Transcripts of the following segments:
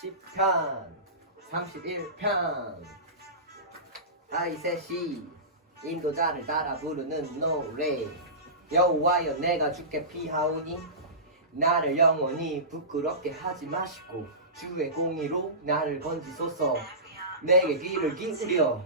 10편. 31편. 아이셋이 인도자를 따라 부르는 노래. 여호와여 내가 주께 피하오니 나를 영원히 부끄럽게 하지 마시고 주의 공의로 나를 건지소서. 내게 귀를 기울여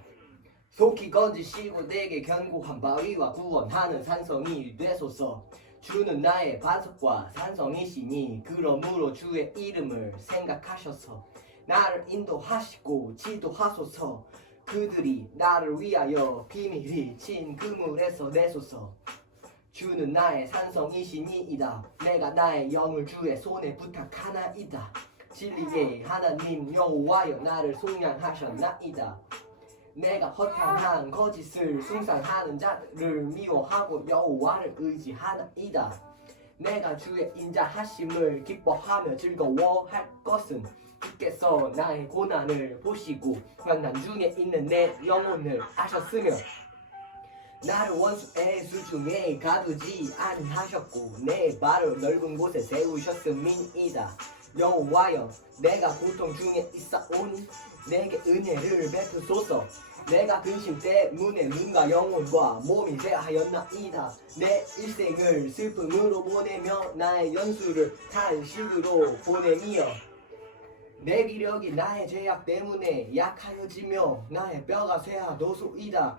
속히 건지시고 내게 견고한 바위와 구원하는 산성이 되소서 주는 나의 반석과 산성이시니 그러므로 주의 이름을 생각하셔서 나를 인도하시고 지도하소서. 그들이 나를 위하여 비밀이 친 그물에서 내소서. 주는 나의 산성이시니이다. 내가 나의 영을 주의 손에 부탁하나이다. 진리의 하나님 여호와여 나를 속량하셨나이다 내가 허탄한 거짓을 숭상하는 자들을 미워하고 여호와를 의지하나이다. 내가 주의 인자하심을 기뻐하며 즐거워할 것은 주께서 나의 고난을 보시고 환난 중에 있는 내 영혼을 아셨으며 나를 원수의 수중에 가두지 아니하셨고 내 발을 넓은 곳에 세우셨음이니이다. 여호와여 내가 고통 중에 있사오니 내게 은혜를 베푸소서. 내가 근심 때문에 눈과 영혼과 몸이 쇠하였나이다. 내 일생을 슬픔으로 보내며 나의 연수를 탄식으로 보내미어 내 기력이 나의 죄악 때문에 약하여지며 나의 뼈가 쇠하도소이다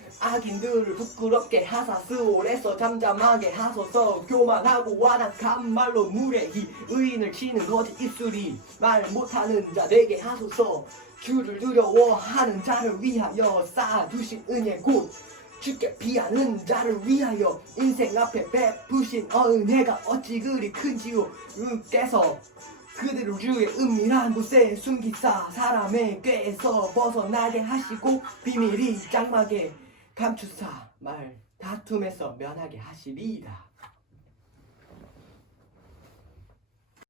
악인들을 부끄럽게 하사 스 올에서 잠잠하게 하소서. 교만하고 완악한 말로 무례히 의인을 치는 거짓 입술이 말 못하는 자 되게 하소서. 주를 두려워하는 자를 위하여 쌓아두신 은혜 곧 주께 피하는 자를 위하여 인생 앞에 베푸신 은혜가 어찌 그리 큰지요? 주께서 그대로 주의 은밀한 곳에 숨기사 사람의 꾀에서 벗어나게 하시고 비밀이 장막에 감추사 말 다툼에서 면하게 하시리이다.